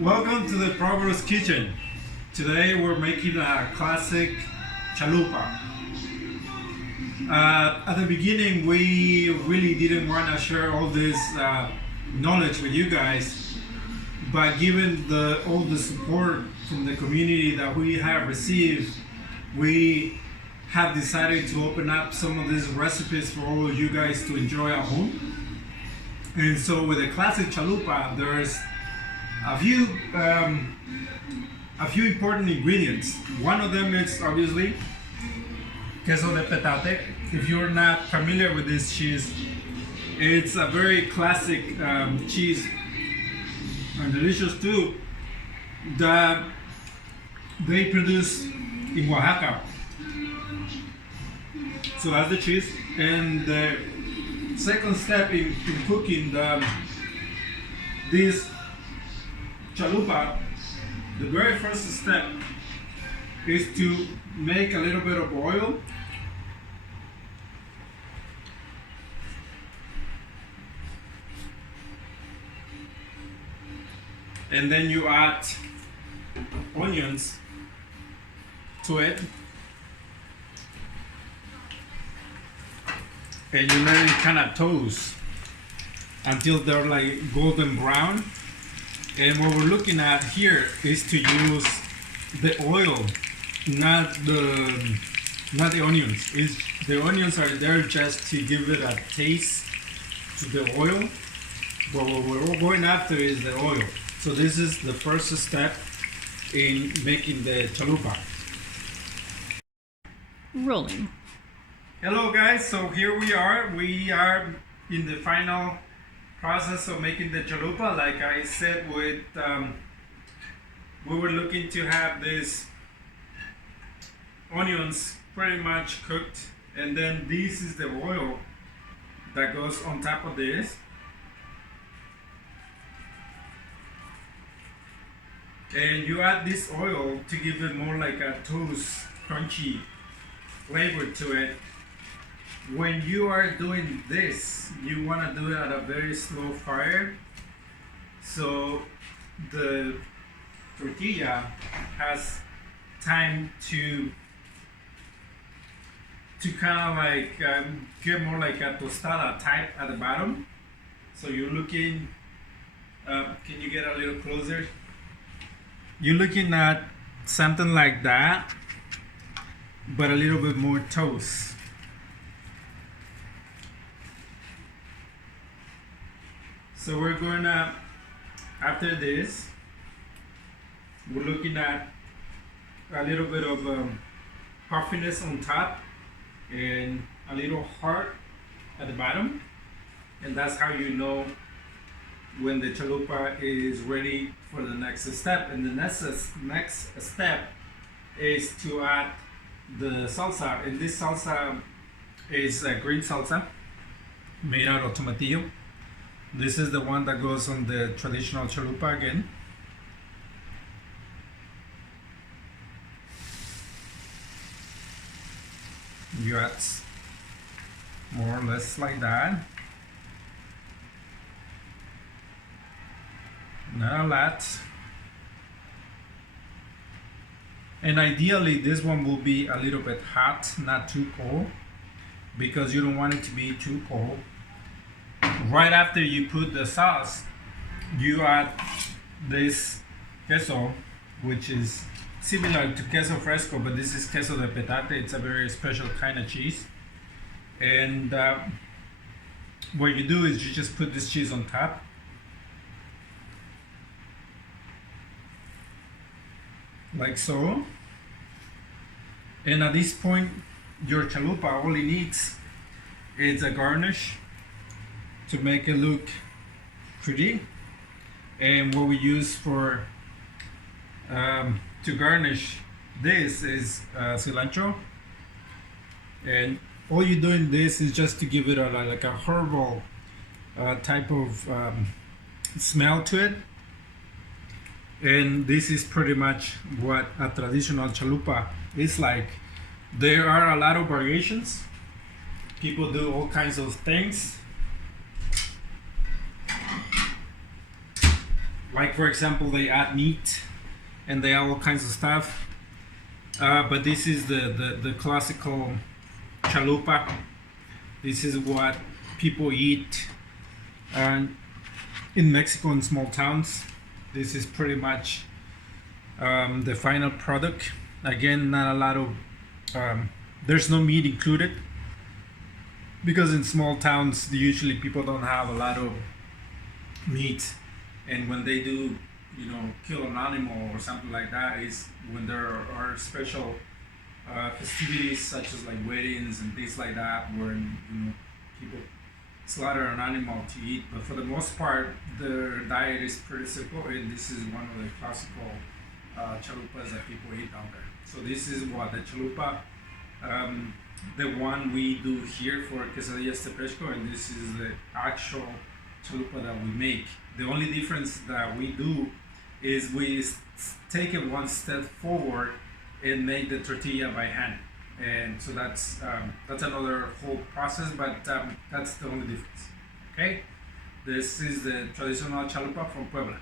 Welcome to the Progress Kitchen. Today we're making a classic chalupa. At the beginning, we really didn't want to share all this knowledge with you guys, but given all the support from the community that we have received, we have decided to open up some of these recipes for all of you guys to enjoy at home. And so with the classic chalupa, there's a few important ingredients. One of them is obviously queso de petate. If you're not familiar with this cheese, it's a very classic cheese and delicious too that they produce in Oaxaca. So that's the cheese. And the second step in cooking this chalupa, the very first step is to make a little bit of oil. And then you add onions to it. And you let it kind of toast until they're like golden brown. And what we're looking at here is to use the oil, not the onions. The onions are there just to give it a taste to the oil, but what we're going after is the oil. So this is the first step in making the chalupa. Rolling. Hello guys, so here we are. We are in the final process of making the chalupa. Like I said, we were looking to have these onions pretty much cooked, and then this is the oil that goes on top of this. And you add this oil to give it more like a toast, crunchy flavor to it. When you are doing this, you want to do it at a very slow fire, so the tortilla has time to kind of like get more like a tostada type at the bottom. So you're looking, can you get a little closer? You're looking at something like that, but a little bit more toast. So we're gonna, after this, we're looking at a little bit of puffiness on top and a little heart at the bottom. And that's how you know when the chalupa is ready for the next step. And the next step is to add the salsa. And this salsa is a green salsa made out of tomatillo. This is the one that goes on the traditional chalupa again. You add more or less like that. Not a lot. And ideally this one will be a little bit hot, not too cold, because you don't want it to be too cold. Right after you put the sauce, you add this queso, which is similar to queso fresco, but this is queso de petate. It's a very special kind of cheese. And what you do is you just put this cheese on top. Like so. And at this point, your chalupa only needs is a garnish to make it look pretty. And what we use for to garnish this is cilantro. And all you're doing this is just to give it like a herbal type of smell to it. And this is pretty much what a traditional chalupa is like. There are a lot of variations. People do all kinds of things. Like for example, they add meat and they add all kinds of stuff. But this is the classical chalupa. This is what people eat in Mexico in small towns. This is pretty much the final product. Again, not a lot of there's no meat included, because in small towns usually people don't have a lot of meat, and when they do, you know, kill an animal or something like that, is when there are special festivities such as like weddings and things like that, where, you know, people slaughter an animal to eat. But for the most part, their diet is pretty simple, and this is one of the classical chalupas that people eat down there. So this is what the chalupa, the one we do here for quesadillas tepesco, and this is the actual chalupa that we make. The only difference that we do is we take it one step forward and make the tortilla by hand, and so that's another whole process, but that's the only difference. Okay, this is the traditional chalupa from Puebla.